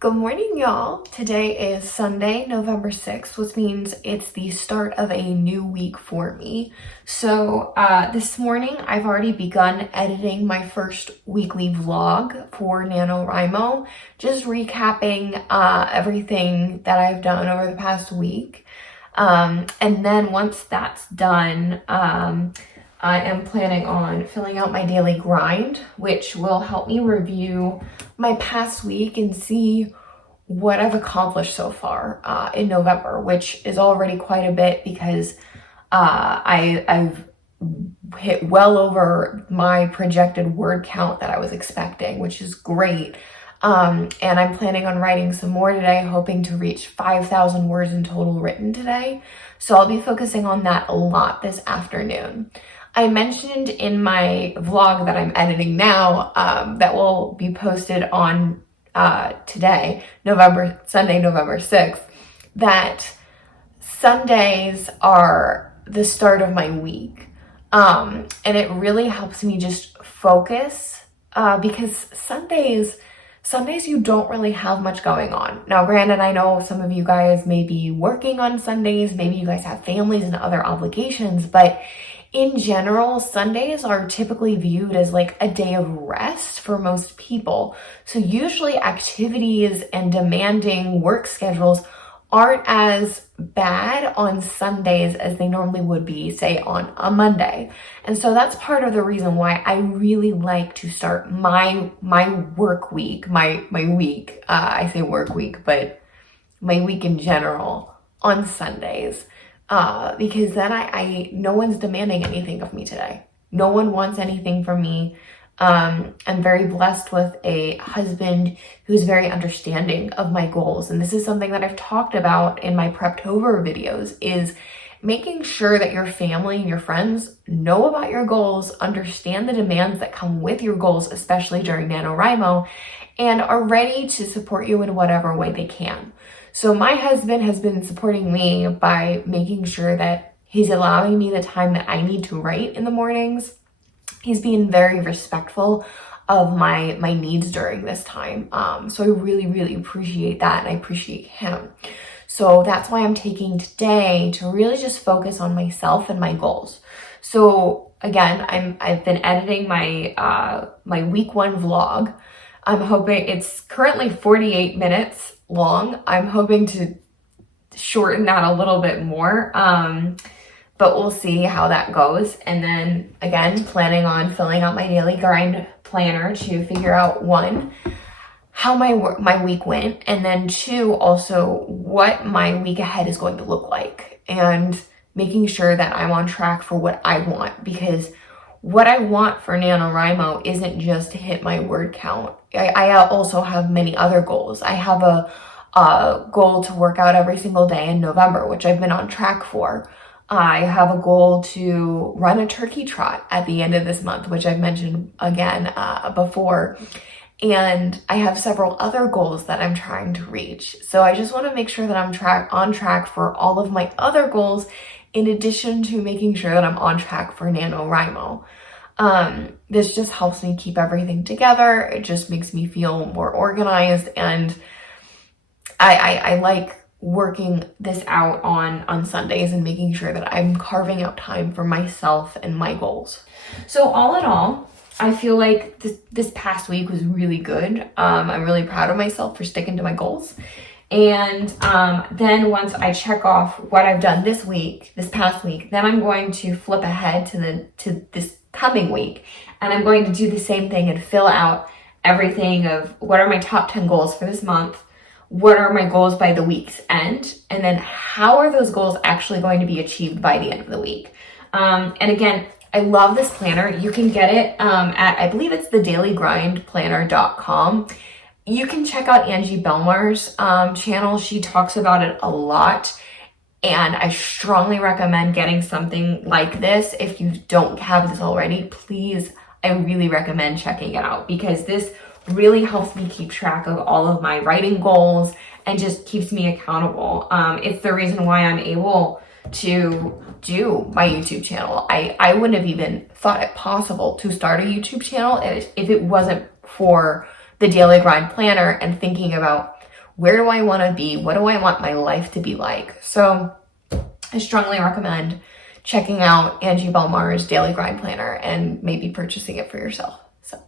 Good morning, y'all. Today is Sunday, November 6th, which means it's the start of a new week for me. So this morning, I've already begun editing my first weekly vlog for NaNoWriMo, just recapping everything that I've done over the past week. And then once that's done, I am planning on filling out my daily grind, which will help me review my past week and see what I've accomplished so far in November, which is already quite a bit because I've hit well over my projected word count that I was expecting, which is great. And I'm planning on writing some more today, hoping to reach 5,000 words in total written today. So I'll be focusing on that a lot this afternoon. I mentioned in my vlog that I'm editing now that will be posted on today, Sunday, November 6th, that Sundays are the start of my week. And it really helps me just focus because Sundays you don't really have much going on. Now, granted, I know some of you guys may be working on Sundays, maybe you guys have families and other obligations, but in general, Sundays are typically viewed as like a day of rest for most people. So usually activities and demanding work schedules aren't as bad on Sundays as they normally would be, say, on a Monday. And so that's part of the reason why I really like to start my work week, my week, I say work week, but my week in general on Sundays. Because then I no one's demanding anything of me today. No one wants anything from me. I'm very blessed with a husband who's very understanding of my goals. And this is something that I've talked about in my Preptober videos, is making sure that your family and your friends know about your goals, understand the demands that come with your goals, especially during NaNoWriMo, and are ready to support you in whatever way they can. So my husband has been supporting me by making sure that he's allowing me the time that I need to write in the mornings. He's being very respectful of my needs during this time. So I really, really appreciate that, and I appreciate him. So that's why I'm taking today to really just focus on myself and my goals. So again, I've been editing my my week one vlog. I'm hoping it's currently 48 minutes long. I'm hoping to shorten that a little bit more, but we'll see how that goes. And then again, planning on filling out my daily grind planner to figure out, one, how my week went, and then two, also what my week ahead is going to look like, and making sure that I'm on track for what I want, because what I want for NaNoWriMo isn't just to hit my word count. I also have many other goals. I have a goal to work out every single day in November, which I've been on track for. I have a goal to run a turkey trot at the end of this month, which I've mentioned again before. And I have several other goals that I'm trying to reach. So I just want to make sure that I'm on track for all of my other goals, in addition to making sure that I'm on track for NaNoWriMo. This just helps me keep everything together. It just makes me feel more organized, and I like working this out on Sundays and making sure that I'm carving out time for myself and my goals. So all in all, I feel like this past week was really good. I'm really proud of myself for sticking to my goals. And then once I check off what I've done this past week, then I'm going to flip ahead to this coming week, and I'm going to do the same thing and fill out everything of what are my top 10 goals for this month, what are my goals by the week's end, and then how are those goals actually going to be achieved by the end of the week. And again, I love this planner. You can get it at, I believe it's thedailygrindplanner.com. You can check out Angie Belmar's channel. She talks about it a lot, and I strongly recommend getting something like this. If you don't have this already, please, I really recommend checking it out, because this really helps me keep track of all of my writing goals and just keeps me accountable. It's the reason why I'm able to do my YouTube channel. I wouldn't have even thought it possible to start a YouTube channel if it wasn't for the Daily Grind Planner and thinking about where do I want to be? What do I want my life to be like? So I strongly recommend checking out Angie Belmar's Daily Grind Planner and maybe purchasing it for yourself. So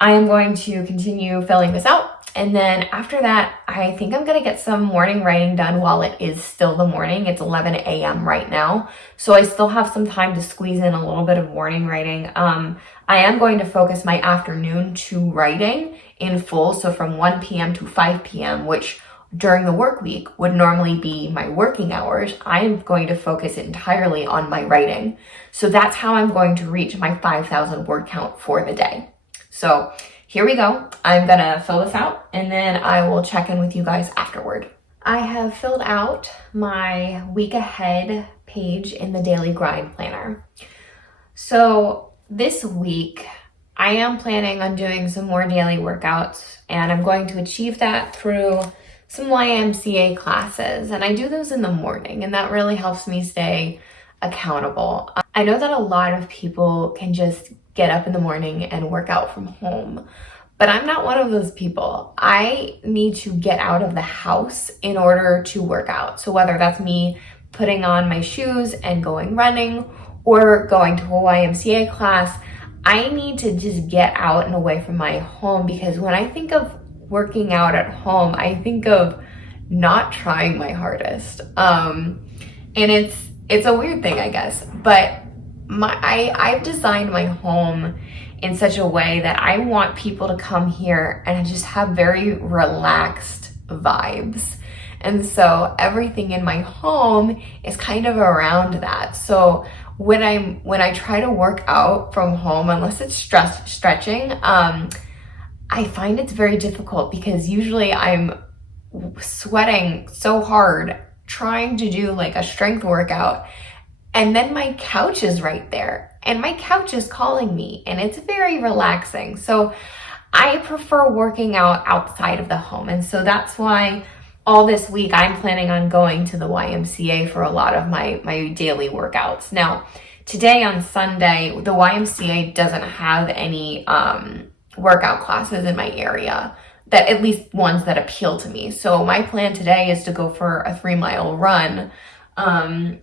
I am going to continue filling this out. And then after that, I think I'm going to get some morning writing done while it is still the morning. It's 11 a.m. right now. So I still have some time to squeeze in a little bit of morning writing. I am going to focus my afternoon to writing in full. So from 1 p.m. to 5 p.m., which during the work week would normally be my working hours, I am going to focus entirely on my writing. So that's how I'm going to reach my 5,000 word count for the day. So here we go. I'm gonna fill this out and then I will check in with you guys afterward. I have filled out my week ahead page in the Daily Grind Planner. So this week, I am planning on doing some more daily workouts, and I'm going to achieve that through some YMCA classes. And I do those in the morning, and that really helps me stay accountable. I know that a lot of people can just get up in the morning and work out from home, but I'm not one of those people. I need to get out of the house in order to work out. So whether that's me putting on my shoes and going running or going to a YMCA class, I need to just get out and away from my home, because when I think of working out at home, I think of not trying my hardest. And it's a weird thing, I guess, but I've designed my home in such a way that I want people to come here and just have very relaxed vibes. And so everything in my home is kind of around that. So when I try to work out from home, unless it's stretching, I find it's very difficult, because usually I'm sweating so hard trying to do like a strength workout, and then my couch is right there and my couch is calling me, and it's very relaxing. So I prefer working out outside of the home. And so that's why all this week I'm planning on going to the YMCA for a lot of my daily workouts. Now, today on Sunday, the YMCA doesn't have any workout classes in my area, that at least ones that appeal to me. So my plan today is to go for a 3-mile run,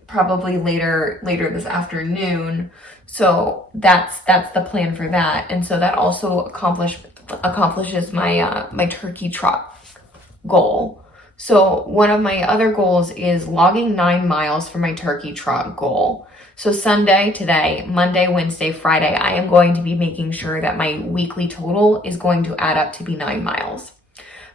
probably later this afternoon. So that's the plan for that. And so that also accomplishes my my turkey trot goal. So one of my other goals is logging 9 miles for my turkey trot goal. So Sunday, today, Monday, Wednesday, Friday, I am going to be making sure that my weekly total is going to add up to be 9 miles.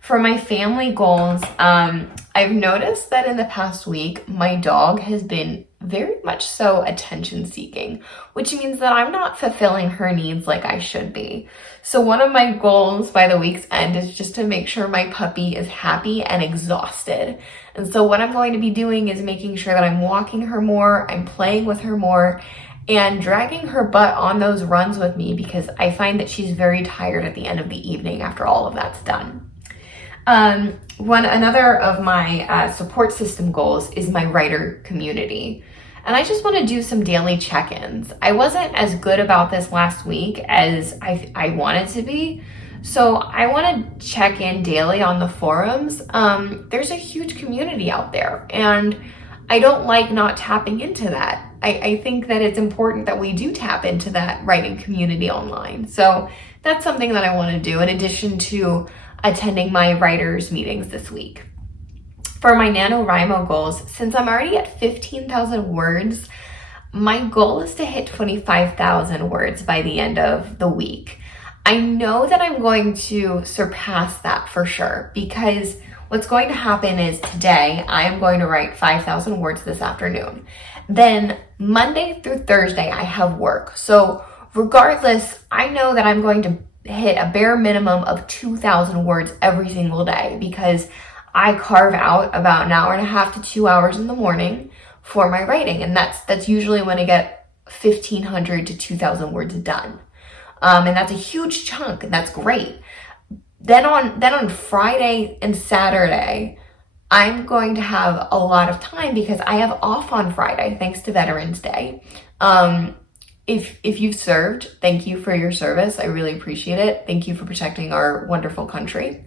For my family goals, I've noticed that in the past week, my dog has been very much so attention seeking, which means that I'm not fulfilling her needs like I should be. So one of my goals by the week's end is just to make sure my puppy is happy and exhausted. And so what I'm going to be doing is making sure that I'm walking her more, I'm playing with her more, and dragging her butt on those runs with me, because I find that she's very tired at the end of the evening after all of that's done. Another of my support system goals is my writer community. And I just want to do some daily check-ins. I wasn't as good about this last week as I wanted to be. So I want to check in daily on the forums. There's a huge community out there, and I don't like not tapping into that. I think that it's important that we do tap into that writing community online. So that's something that I want to do in addition to attending my writers meetings this week. For my NaNoWriMo goals, since I'm already at 15,000 words, my goal is to hit 25,000 words by the end of the week. I know that I'm going to surpass that for sure, because what's going to happen is today I am going to write 5,000 words this afternoon. Then Monday through Thursday I have work. So regardless, I know that I'm going to hit a bare minimum of 2,000 words every single day, because I carve out about 1.5 to 2 hours in the morning for my writing. And that's usually when I get 1,500 to 2,000 words done. And that's a huge chunk, and that's great. Then on Friday and Saturday, I'm going to have a lot of time because I have off on Friday, thanks to Veterans Day. If you've served, thank you for your service. I really appreciate it. Thank you for protecting our wonderful country.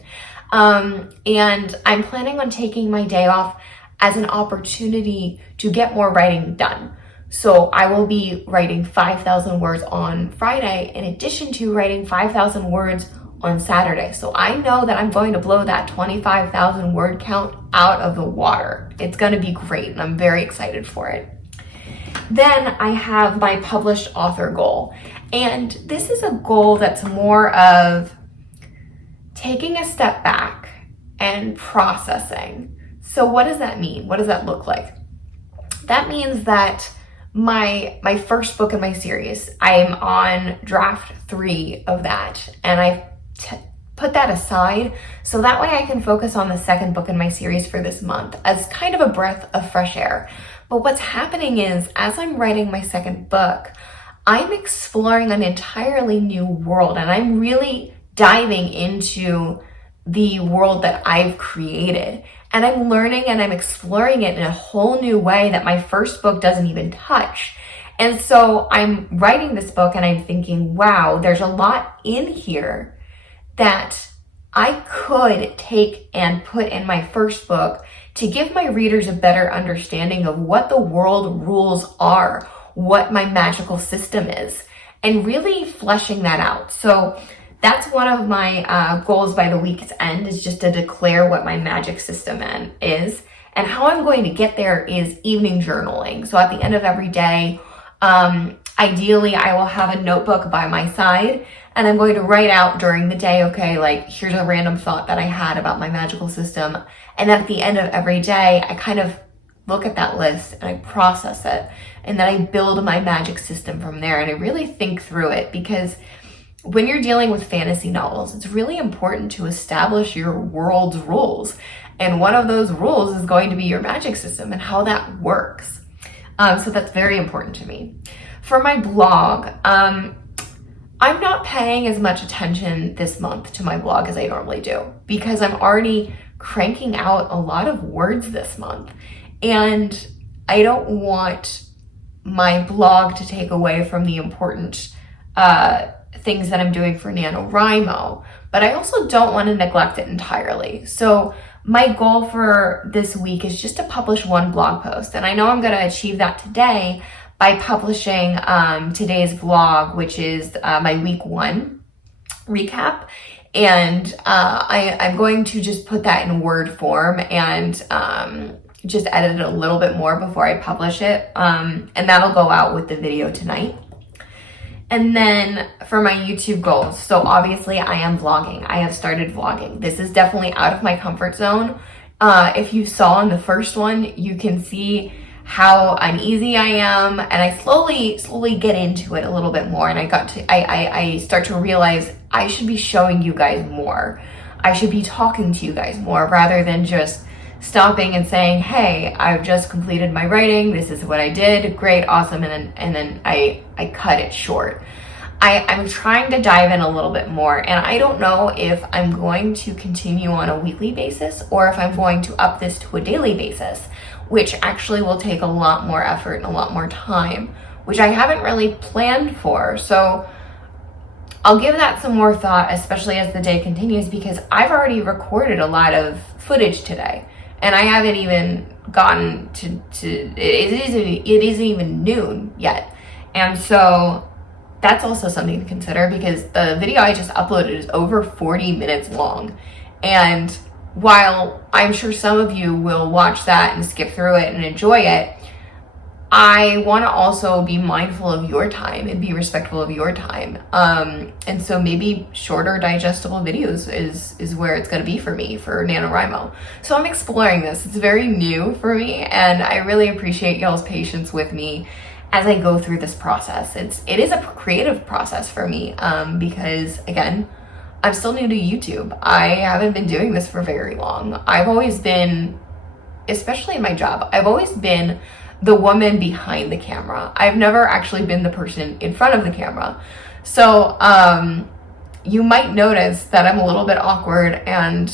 And I'm planning on taking my day off as an opportunity to get more writing done. So I will be writing 5,000 words on Friday in addition to writing 5,000 words on Saturday. So I know that I'm going to blow that 25,000 word count out of the water. It's going to be great, and I'm very excited for it. Then I have my published author goal. And this is a goal that's more of taking a step back and processing. So what does that mean? What does that look like? That means that my first book in my series, I'm on draft 3 of that, and I've put that aside so that way I can focus on the second book in my series for this month as kind of a breath of fresh air. But what's happening is, as I'm writing my second book, I'm exploring an entirely new world, and I'm really diving into the world that I've created. And I'm learning and I'm exploring it in a whole new way that my first book doesn't even touch. And so I'm writing this book and I'm thinking, wow, there's a lot in here that I could take and put in my first book to give my readers a better understanding of what the world rules are, what my magical system is, and really fleshing that out. So that's one of my goals by the week's end, is just to declare what my magic system is. And how I'm going to get there is evening journaling. So at the end of every day, ideally I will have a notebook by my side, and I'm going to write out during the day, okay, like here's a random thought that I had about my magical system. And at the end of every day, I kind of look at that list and I process it. And then I build my magic system from there. And I really think through it, because when you're dealing with fantasy novels, it's really important to establish your world's rules. And one of those rules is going to be your magic system and how that works. So that's very important to me. For my blog, I'm not paying as much attention this month to my blog as I normally do, because I'm already cranking out a lot of words this month. And I don't want my blog to take away from the important things that I'm doing for NaNoWriMo, but I also don't want to neglect it entirely. So my goal for this week is just to publish one blog post, and I know I'm going to achieve that today by publishing today's vlog, which is my week 1 recap. And I'm going to just put that in Word form and just edit it a little bit more before I publish it. And that'll go out with the video tonight. And then for my YouTube goals, so obviously I am vlogging. I have started vlogging. This is definitely out of my comfort zone. If you saw in the first one, you can see how uneasy I am, and I slowly get into it a little bit more, and I start to realize I should be showing you guys more. I should be talking to you guys more rather than just stopping and saying, hey, I've just completed my writing, this is what I did, great, awesome, and then I cut it short. I'm trying to dive in a little bit more, and I don't know if I'm going to continue on a weekly basis or if I'm going to up this to a daily basis, which actually will take a lot more effort and a lot more time, which I haven't really planned for. So I'll give that some more thought, especially as the day continues, because I've already recorded a lot of footage today, and I haven't even gotten it isn't even noon yet. And so that's also something to consider, because the video I just uploaded is over 40 minutes long. And while I'm sure some of you will watch that and skip through it and enjoy it, I want to also be mindful of your time and be respectful of your time. And so maybe shorter digestible videos is where it's going to be for me for NaNoWriMo. So I'm exploring this. It's very new for me, and I really appreciate y'all's patience with me as I go through this process. It is a creative process for me, because again, I'm still new to YouTube. I haven't been doing this for very long. I've always been, especially in my job, I've always been the woman behind the camera. I've never actually been the person in front of the camera. So you might notice that I'm a little bit awkward, and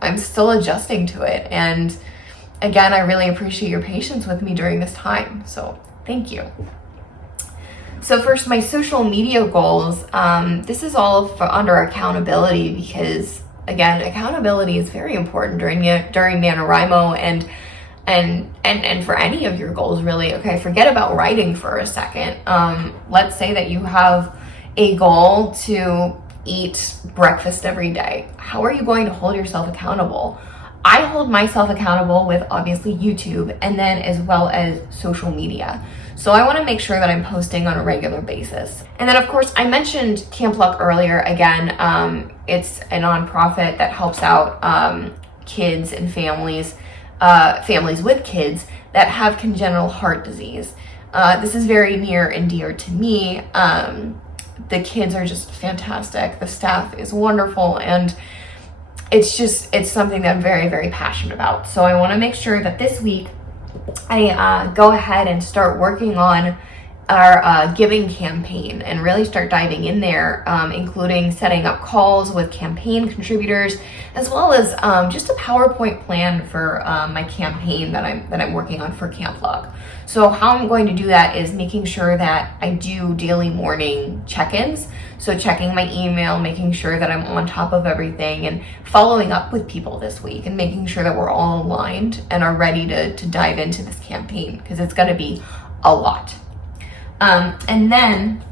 I'm still adjusting to it. And again, I really appreciate your patience with me during this time. So thank you. So first, my social media goals. This is all under accountability, because again, accountability is very important during NaNoWriMo and for any of your goals, really. Okay, forget about writing for a second. Let's say that you have a goal to eat breakfast every day. How are you going to hold yourself accountable? I hold myself accountable with obviously YouTube and then as well as social media. So I want to make sure that I'm posting on a regular basis. And then of course I mentioned Camp Luck earlier. Again, it's a nonprofit that helps out kids and families with kids that have congenital heart disease. This is very near and dear to me. The kids are just fantastic. The staff is wonderful, and it's something that I'm very, very passionate about. So I want to make sure that this week I go ahead and start working on our giving campaign and really start diving in there, including setting up calls with campaign contributors, as well as just a PowerPoint plan for my campaign that I'm working on for Camp Luck. So how I'm going to do that is making sure that I do daily morning check-ins. So checking my email, making sure that I'm on top of everything, and following up with people this week and making sure that we're all aligned and are ready to dive into this campaign, because it's going to be a lot. And then,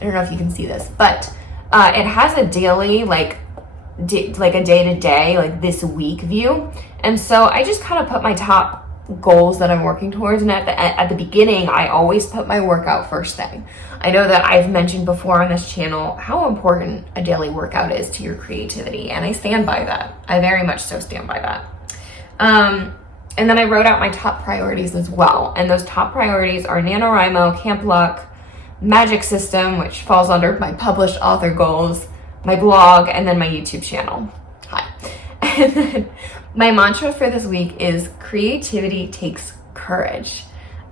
I don't know if you can see this, but it has a daily, like a day-to-day, like this week view. And so I just kind of put my top goals that I'm working towards. And at the beginning, I always put my workout first thing. I know that I've mentioned before on this channel how important a daily workout is to your creativity. And I stand by that. I very much so stand by that. And then I wrote out my top priorities as well. And those top priorities are NaNoWriMo, Camp Luck, Magic System, which falls under my published author goals, my blog, and then my YouTube channel. Hi. And then my mantra for this week is creativity takes courage.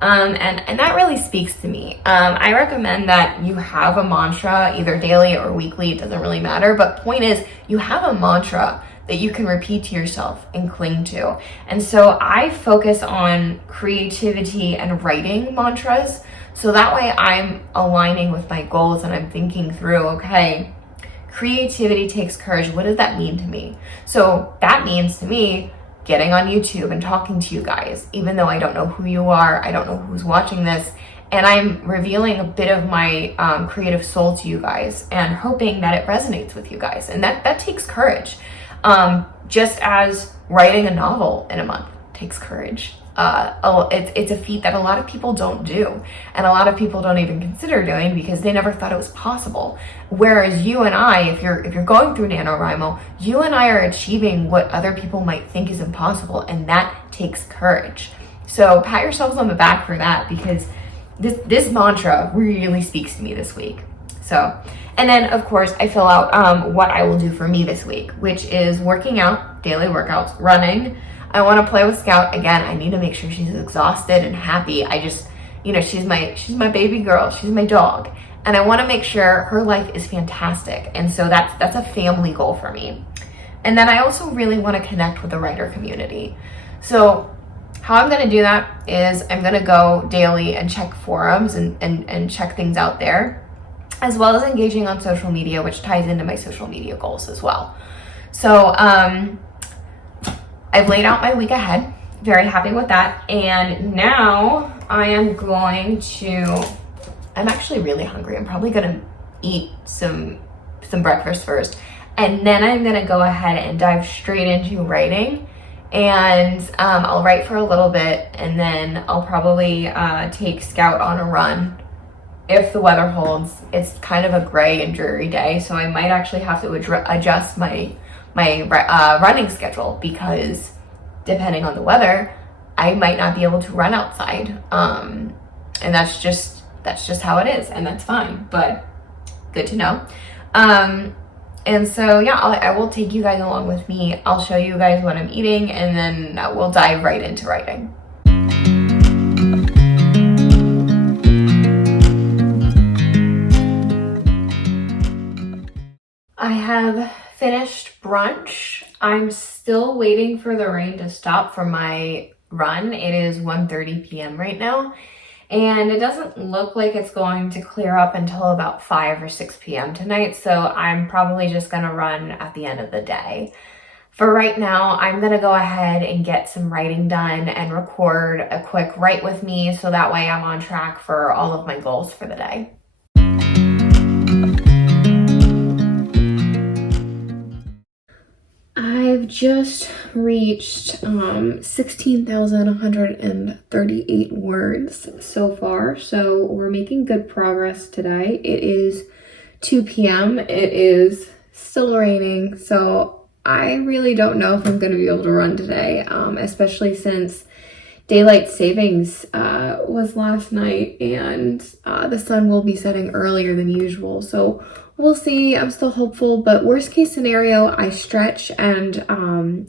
And that really speaks to me. I recommend that you have a mantra, either daily or weekly, it doesn't really matter. But point is, you have a mantra that you can repeat to yourself and cling to. And so I focus on creativity and writing mantras. So that way I'm aligning with my goals and I'm thinking through, okay, creativity takes courage. What does that mean to me? So that means to me getting on YouTube and talking to you guys, even though I don't know who you are, I don't know who's watching this, and I'm revealing a bit of my creative soul to you guys and hoping that it resonates with you guys. And that takes courage. Just as writing a novel in a month takes courage. It's a feat that a lot of people don't do, and a lot of people don't even consider doing because they never thought it was possible. Whereas you and I, if you're going through NaNoWriMo, you and I are achieving what other people might think is impossible, and that takes courage. So pat yourselves on the back for that, because this mantra really speaks to me this week. So, and then of course I fill out what I will do for me this week, which is working out, daily workouts, running. I want to play with Scout. Again, I need to make sure she's exhausted and happy. I just, she's my baby girl. She's my dog. And I want to make sure her life is fantastic. And so that's a family goal for me. And then I also really want to connect with the writer community. So how I'm going to do that is I'm going to go daily and check forums and check things out there, as well as engaging on social media, which ties into my social media goals as well. So, I've laid out my week ahead, very happy with that. And now I am going to, I'm actually really hungry. I'm probably gonna eat some breakfast first. And then I'm gonna go ahead and dive straight into writing. And I'll write for a little bit, and then I'll probably take Scout on a run if the weather holds. It's kind of a gray and dreary day, so I might actually have to adjust my running schedule, because depending on the weather, I might not be able to run outside. And that's just how it is, and that's fine, but good to know. And so, yeah, I will take you guys along with me. I'll show you guys what I'm eating, and then we'll dive right into writing. I have finished brunch. I'm still waiting for the rain to stop from my run. It is 1:30 p.m. right now. and it doesn't look like it's going to clear up until about 5 or 6 p.m. tonight, so I'm probably just gonna run at the end of the day. For right now, I'm gonna go ahead and get some writing done and record a quick write with me so that way I'm on track for all of my goals for the day. I've just reached 16,138 words so far, so we're making good progress today. It is 2 p.m. It is still raining, so I really don't know if I'm going to be able to run today, especially since daylight savings was last night, and the sun will be setting earlier than usual, so we'll see. I'm still hopeful, but worst case scenario, I stretch and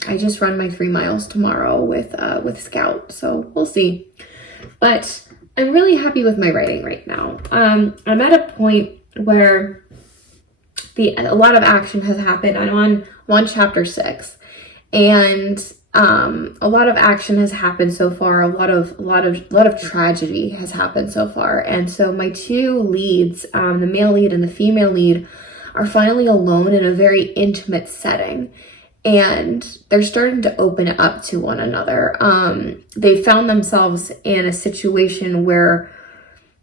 I just run my 3 miles tomorrow with Scout, so we'll see. But I'm really happy with my writing right now. I'm at a point where a lot of action has happened. I'm on chapter 6, and a lot of action has happened so far. A lot of tragedy has happened so far, and so my 2 leads, the male lead and the female lead, are finally alone in a very intimate setting, and they're starting to open up to one another. They found themselves in a situation where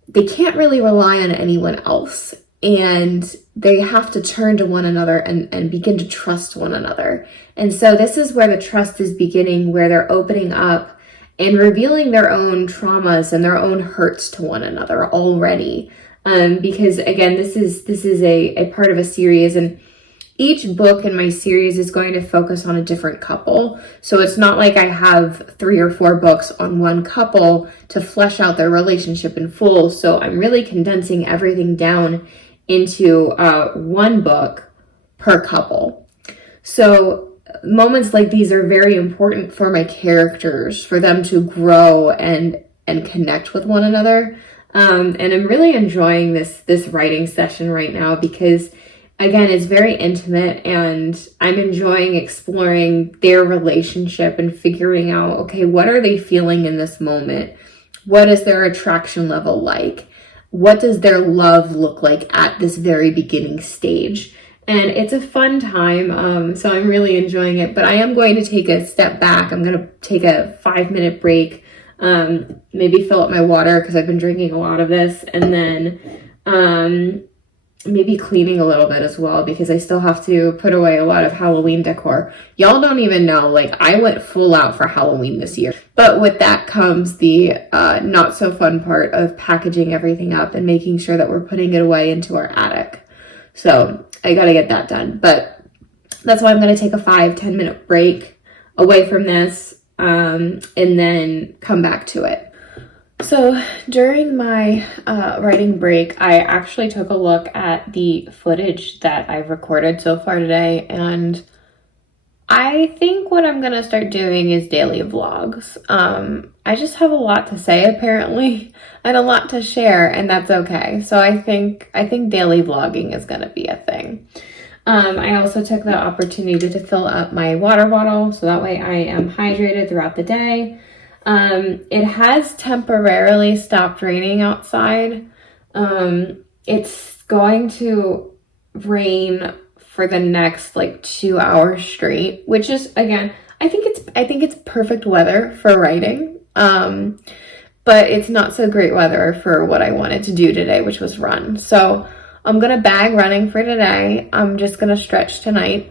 they can't really rely on anyone else, and they have to turn to one another and begin to trust one another. And so this is where the trust is beginning, where they're opening up and revealing their own traumas and their own hurts to one another already. Because again, this is a part of a series, and each book in my series is going to focus on a different couple. So it's not like I have 3 or 4 books on one couple to flesh out their relationship in full. So I'm really condensing everything down into 1 book per couple. So moments like these are very important for my characters, for them to grow and connect with one another. And I'm really enjoying this writing session right now because, again, it's very intimate, and I'm enjoying exploring their relationship and figuring out, okay, what are they feeling in this moment? What is their attraction level like? What does their love look like at this very beginning stage? And it's a fun time, so I'm really enjoying it, but I am going to take a step back. I'm going to take a 5-minute break, maybe fill up my water because I've been drinking a lot of this, and then maybe cleaning a little bit as well because I still have to put away a lot of Halloween decor. Y'all don't even know, like, I went full out for Halloween this year. But with that comes the not so fun part of packaging everything up and making sure that we're putting it away into our attic. So I gotta get that done. But that's why I'm gonna take a 5-10 minute break away from this and then come back to it. So during my writing break, I actually took a look at the footage that I've recorded so far today, and I think what I'm gonna start doing is daily vlogs. I just have a lot to say apparently, and a lot to share, and that's okay. So I think daily vlogging is gonna be a thing. I also took the opportunity to fill up my water bottle, so that way I am hydrated throughout the day. It has temporarily stopped raining outside. It's going to rain for the next like 2 hours straight, which is, again, I think it's perfect weather for writing. But it's not so great weather for what I wanted to do today, which was run. So I'm gonna bag running for today. I'm just gonna stretch tonight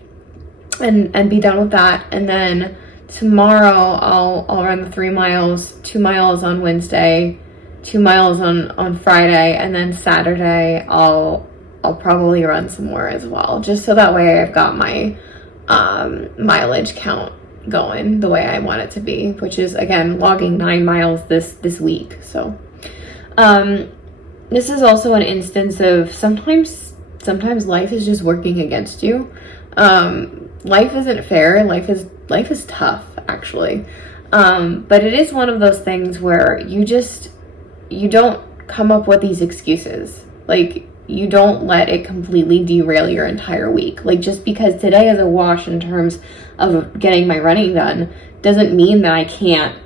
and be done with that, and then tomorrow I'll run the 3 miles, 2 miles on Wednesday, 2 miles on Friday, and then Saturday I'll probably run some more as well, just so that way I've got my mileage count going the way I want it to be, which is, again, logging 9 miles this week. So this is also an instance of sometimes life is just working against you. Life isn't fair. Life is tough, actually. But it is one of those things where you don't come up with these excuses. Like, you don't let it completely derail your entire week. Like, just because today is a wash in terms of getting my running done doesn't mean that I can't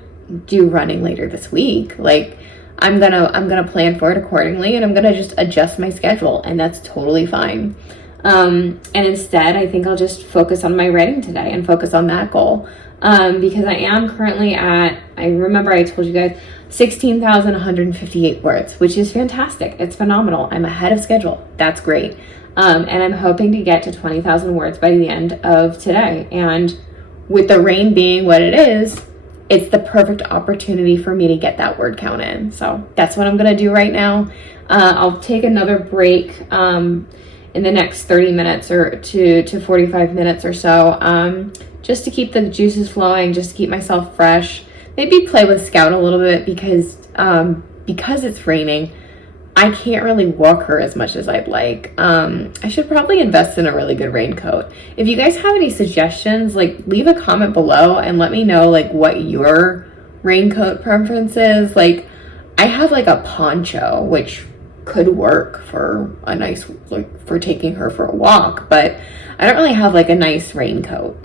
do running later this week. Like, I'm gonna plan for it accordingly, and I'm gonna just adjust my schedule, and that's totally fine. And instead, I think I'll just focus on my writing today and focus on that goal. Because I am currently at, I remember I told you guys, 16,158 words, which is fantastic. It's phenomenal. I'm ahead of schedule. That's great. And I'm hoping to get to 20,000 words by the end of today. And with the rain being what it is, it's the perfect opportunity for me to get that word count in. So that's what I'm going to do right now. I'll take another break in the next 30 minutes or to 45 minutes or so, just to keep the juices flowing, just to keep myself fresh. Maybe play with Scout a little bit because it's raining. I can't really walk her as much as I'd like. I should probably invest in a really good raincoat. If you guys have any suggestions, like leave a comment below and let me know like what your raincoat preference is. Like I have like a poncho, which could work for a nice, like for taking her for a walk, but I don't really have like a nice raincoat.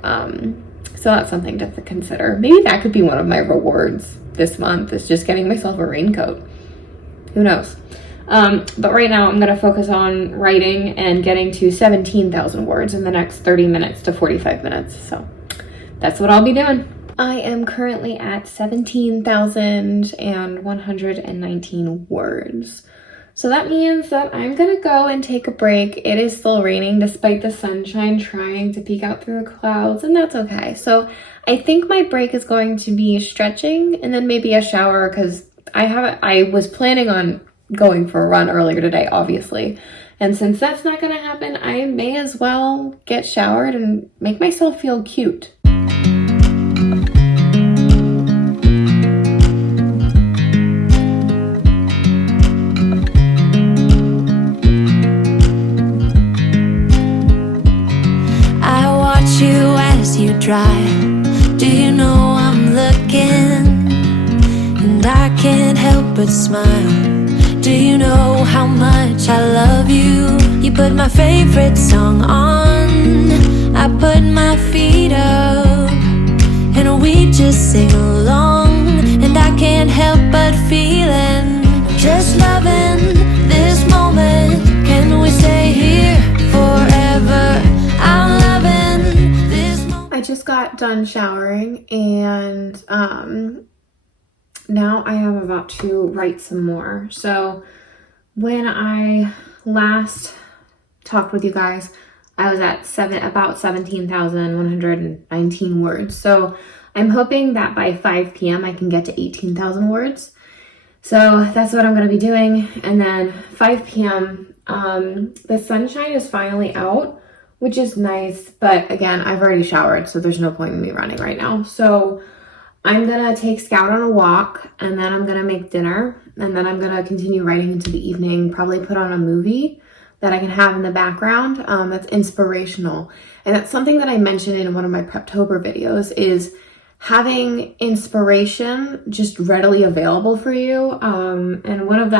So that's something to consider. Maybe that could be one of my rewards this month, is just getting myself a raincoat. Who knows? But right now I'm going to focus on writing and getting to 17,000 words in the next 30 minutes to 45 minutes. So that's what I'll be doing. I am currently at 17,119 words. So that means that I'm gonna go and take a break. It is still raining despite the sunshine trying to peek out through the clouds, and that's okay. So I think my break is going to be stretching and then maybe a shower, because I was planning on going for a run earlier today, obviously. And since that's not gonna happen, I may as well get showered and make myself feel cute. Drive. Do you know I'm looking? And I can't help but smile. Do you know how much I love you? You put my favorite song on, I put my feet up, and we just sing along. And I can't help but feeling, just loving this moment. Can we stay here forever? I'm loving. I just got done showering, and now I am about to write some more. So when I last talked with you guys, I was at about 17,119 words. So I'm hoping that by 5 p.m. I can get to 18,000 words. So that's what I'm going to be doing. And then 5 p.m. The sunshine is finally out, which is nice, but again, I've already showered, so there's no point in me running right now. So I'm gonna take Scout on a walk, and then I'm gonna make dinner, and then I'm gonna continue writing into the evening, probably put on a movie that I can have in the background that's inspirational. And that's something that I mentioned in one of my Preptober videos, is having inspiration just readily available for you. And one of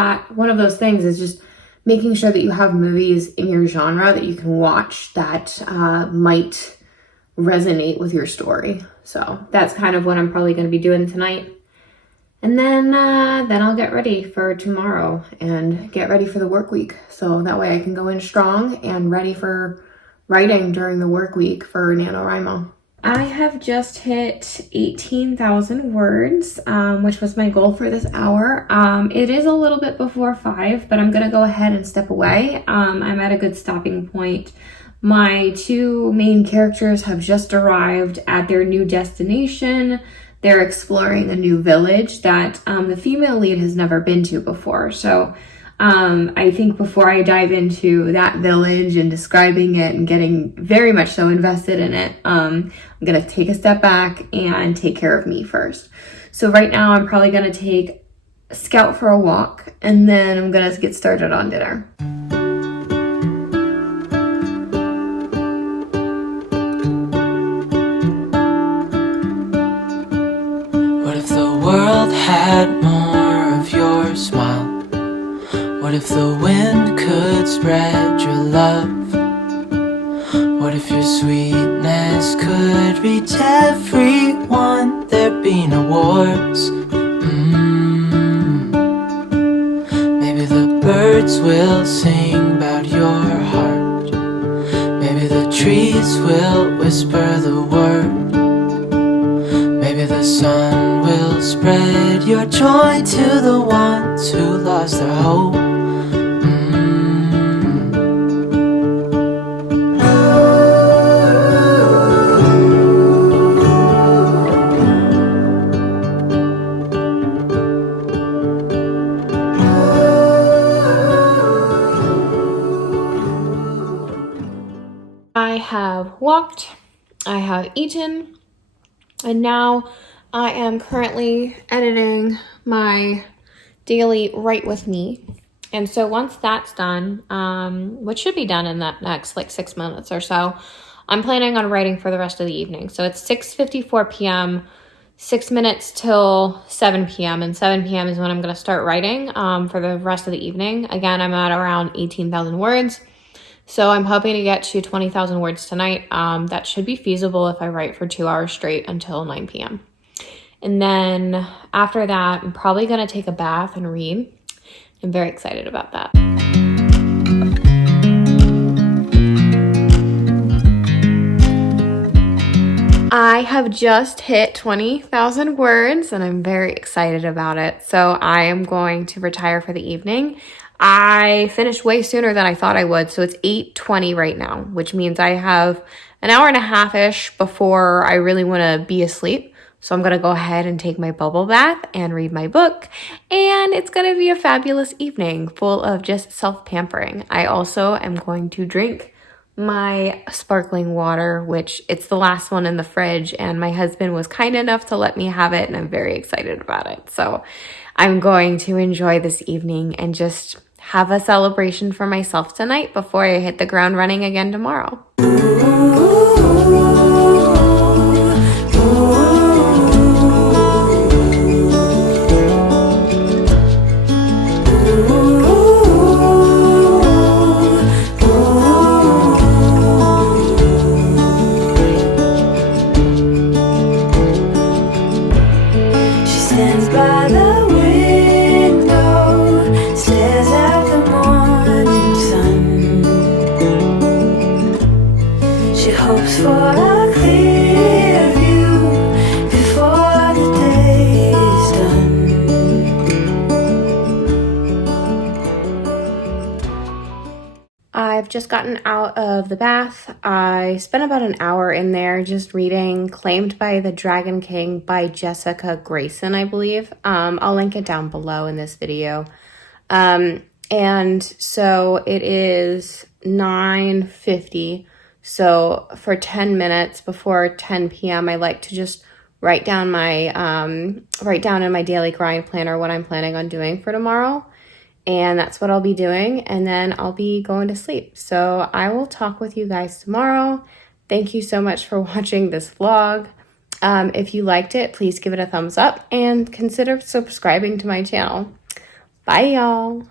those things is just making sure that you have movies in your genre that you can watch that might resonate with your story. So that's kind of what I'm probably going to be doing tonight. And then I'll get ready for tomorrow and get ready for the work week. So that way I can go in strong and ready for writing during the work week for NaNoWriMo. I have just hit 18,000 words, which was my goal for this hour. It is a little bit before 5, but I'm going to go ahead and step away. I'm at a good stopping point. My two main characters have just arrived at their new destination. They're exploring a new village that the female lead has never been to before. So I think before I dive into that village and describing it and getting very much so invested in it, I'm going to take a step back and take care of me first. So right now I'm probably going to take Scout for a walk, and then I'm going to get started on dinner. What if the world had more of your smile? What if the wind could spread your love? What if your sweetness could reach everyone? There'd be no wars. will sing about your heart. Maybe the trees will whisper the word. Maybe the sun will spread your joy to the ones who lost their hope. I have walked, I have eaten, and now I am currently editing my daily Write With Me. And so once that's done, which should be done in that next like 6 minutes or so, I'm planning on writing for the rest of the evening. So it's 6:54 p.m., 6 minutes till 7 p.m. And 7 p.m. is when I'm going to start writing for the rest of the evening. Again, I'm at around 18,000 words. So I'm hoping to get to 20,000 words tonight. That should be feasible if I write for 2 hours straight until 9 p.m. And then after that, I'm probably going to take a bath and read. I'm very excited about that. I have just hit 20,000 words and I'm very excited about it. So I am going to retire for the evening. I finished way sooner than I thought I would. So it's 8:20 right now, which means I have an hour and a half-ish before I really want to be asleep. So I'm going to go ahead and take my bubble bath and read my book. And it's going to be a fabulous evening full of just self-pampering. I also am going to drink my sparkling water, which it's the last one in the fridge, and my husband was kind enough to let me have it, and I'm very excited about it. So I'm going to enjoy this evening and just have a celebration for myself tonight before I hit the ground running again tomorrow. Stands by the window, stares at the morning sun. She hopes for a clear view before the day is done. I've just gotten out of the bath. I spent about an hour in there just reading Claimed by the Dragon King by Jessica Grayson, I believe. I'll link it down below in this video. And so it is 9:50. So for 10 minutes before 10 p.m., I like to just write down in my daily grind planner what I'm planning on doing for tomorrow. And that's what I'll be doing. And then I'll be going to sleep. So I will talk with you guys tomorrow. Thank you so much for watching this vlog. If you liked it, please give it a thumbs up and consider subscribing to my channel. Bye, y'all.